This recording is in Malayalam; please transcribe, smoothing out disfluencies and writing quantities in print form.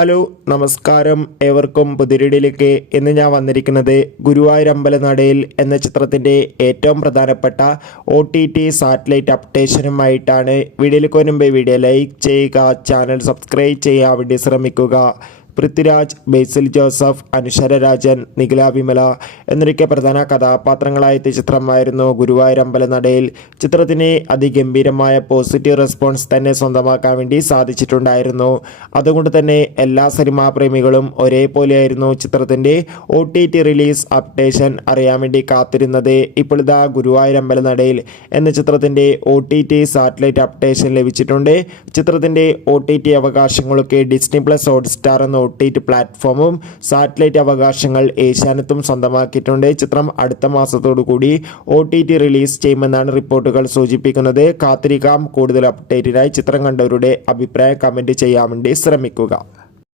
ഹലോ നമസ്കാരം, ഏവർക്കും പുതിരിടിലേക്ക്. ഇന്ന് ഞാൻ വന്നിരിക്കുന്നത് ഗുരുവായൂരമ്പലനടയിൽ എന്ന ചിത്രത്തിൻ്റെ ഏറ്റവും പ്രധാനപ്പെട്ട OTT സാറ്റലൈറ്റ് അപ്ഡേഷനുമായിട്ടാണ്. വീഡിയോയിലേക്ക് വരുമ്പോൾ വീഡിയോ ലൈക്ക് ചെയ്യുക, ചാനൽ സബ്സ്ക്രൈബ് ചെയ്യാൻ വേണ്ടി ശ്രമിക്കുക. പൃഥ്വിരാജ്, ബേസിൽ ജോസഫ്, അനുഷര രാജൻ, നിഖില വിമല എന്നൊക്കെ പ്രധാന കഥാപാത്രങ്ങളായെത്തിയ ചിത്രമായിരുന്നു ഗുരുവായൂരമ്പലനടയിൽ. ചിത്രത്തിന് അതിഗംഭീരമായ പോസിറ്റീവ് റെസ്പോൺസ് തന്നെ സ്വന്തമാക്കാൻ വേണ്ടി സാധിച്ചിട്ടുണ്ടായിരുന്നു. അതുകൊണ്ട് തന്നെ എല്ലാ സിനിമാ പ്രേമികളും ഒരേപോലെയായിരുന്നു ചിത്രത്തിൻ്റെ OTT റിലീസ് അപ്ഡേഷൻ അറിയാൻ വേണ്ടി കാത്തിരുന്നത്. ഇപ്പോൾ ഇതാ ഗുരുവായൂരമ്പലനടയിൽ എന്ന ചിത്രത്തിൻ്റെ OTT സാറ്റലൈറ്റ് അപ്ഡേഷൻ ലഭിച്ചിട്ടുണ്ട്. ചിത്രത്തിൻ്റെ OTT അവകാശങ്ങളൊക്കെ ഡിസ്നി പ്ലസ് ഹോട്ട്സ്റ്റാർ എന്ന OTT പ്ലാറ്റ്ഫോമും സാറ്റലൈറ്റ് അവകാശങ്ങൾ ഏഷ്യാനെറ്റും സ്വന്തമാക്കിയിട്ടുണ്ട്. ചിത്രം അടുത്ത മാസത്തോടു കൂടി OTT റിലീസ് ചെയ്യുമെന്നാണ് റിപ്പോർട്ടുകൾ സൂചിപ്പിക്കുന്നത്. കാത്തിരിക്കാം. കൂടുതൽ അപ്ഡേറ്റിനായി ചിത്രം കണ്ടവരുടെ അഭിപ്രായം കമൻറ്റ് ചെയ്യാൻ വേണ്ടി ശ്രമിക്കുക.